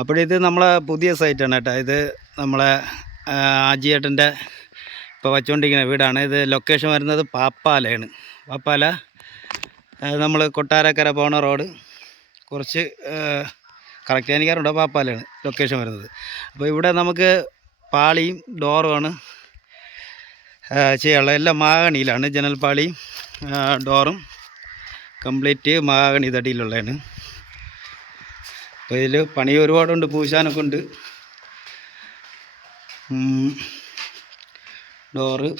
അപ്പോഴിത് നമ്മളെ പുതിയ സൈറ്റാണ് കേട്ടോ. ഇത് നമ്മളെ ആജിയേട്ടൻ്റെ ഇപ്പോൾ വച്ചുകൊണ്ടിരിക്കുന്ന വീടാണ്. ഇത് ലൊക്കേഷൻ വരുന്നത് പാപ്പാലയാണ്. പാപ്പാല നമ്മൾ കൊട്ടാരക്കര പോണ റോഡ് കുറച്ച് കറക്റ്റ് എനിക്കറിയുണ്ടോ, പാപ്പാലയാണ് ലൊക്കേഷൻ വരുന്നത്. അപ്പോൾ ഇവിടെ നമുക്ക് പാളിയും ഡോറുമാണ് ചെയ്യാനുള്ളത്. എല്ലാം മാഗണിയിലാണ്. ജനൽപ്പാളിയും ഡോറും കംപ്ലീറ്റ് മാഗണി തടിയിലുള്ളതാണ്. അപ്പോൾ ഇതിൽ പണി ഒരുപാടുണ്ട്, പൂശാനൊക്കെ ഉണ്ട്. ഡോറ്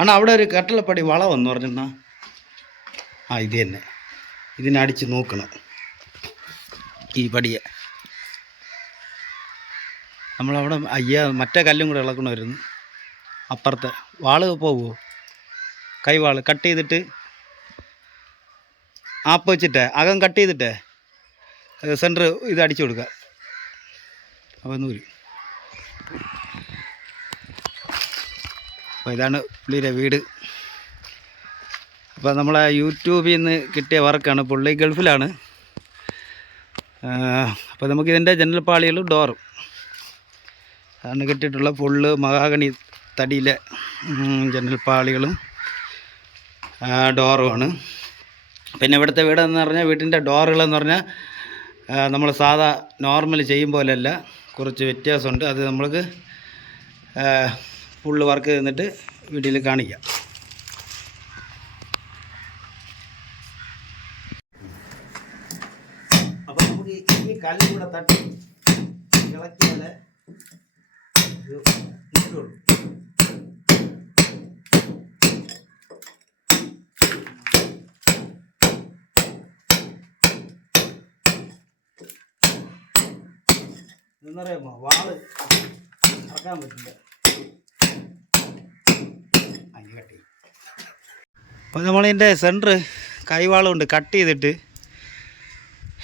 ആണ്. അവിടെ ഒരു കട്ടളപ്പടി വളവെന്ന് പറഞ്ഞാൽ ഇത് തന്നെ. ഇതിനടിച്ച് നോക്കണം ഈ പടിയെ. നമ്മളവിടെ മറ്റേ കല്ലും കൂടെ ഇളക്കണമായിരുന്നു. അപ്പുറത്തെ വാള് പോകുമോ, കൈവാള് കട്ട് ചെയ്തിട്ട് ആപ്പ് വെച്ചിട്ടേ അകം കട്ട് ചെയ്തിട്ടേ സെൻറ്റർ ഇത് അടിച്ചു കൊടുക്കുക. അപ്പോൾ നൂല്. അപ്പോൾ ഇതാണ് പുള്ളിയുടെ വീട്. അപ്പോൾ നമ്മളെ യൂട്യൂബിൽ നിന്ന് കിട്ടിയ വർക്കാണ്. പുള്ളി ഗൾഫിലാണ്. അപ്പോൾ നമുക്കിതിൻ്റെ ജനൽപ്പാളികളും ഡോറും അതാണ് കിട്ടിയിട്ടുള്ള ഫുള്ള് മഹാഗണി തടിയിലെ ജനൽപ്പാളികളും ഡോറുമാണ്. പിന്നെ ഇവിടുത്തെ വീടെന്ന് പറഞ്ഞാൽ വീട്ടിൻ്റെ ഡോറുകളെന്ന് പറഞ്ഞാൽ നമ്മൾ സാധാ നോർമൽ ചെയ്യും പോലെയല്ല, കുറച്ച് വ്യത്യാസമുണ്ട്. അത് നമ്മൾക്ക് ഫുള്ള് വർക്ക് തന്നിട്ട് വീട്ടിൽ കാണിക്കാം. അപ്പോൾ നമുക്ക് ഈ കല്ല് കൂടെ തട്ടി ഇളക്കിയാലേ നിൽക്കുള്ളൂ. എന്നറിയാമോ, വാള് ഇറക്കാൻ പറ്റില്ല. അതിന് കട്ടി. അപ്പോൾ നമ്മളിതിൻ്റെ സെൻറ്റർ കൈവാളം കൊണ്ട് കട്ട് ചെയ്തിട്ട്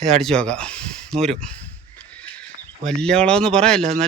ഇത് അടിച്ചു നോക്കാം. നൂരും വലിയ വളമെന്ന് പറയാനില്ല, എന്നാലും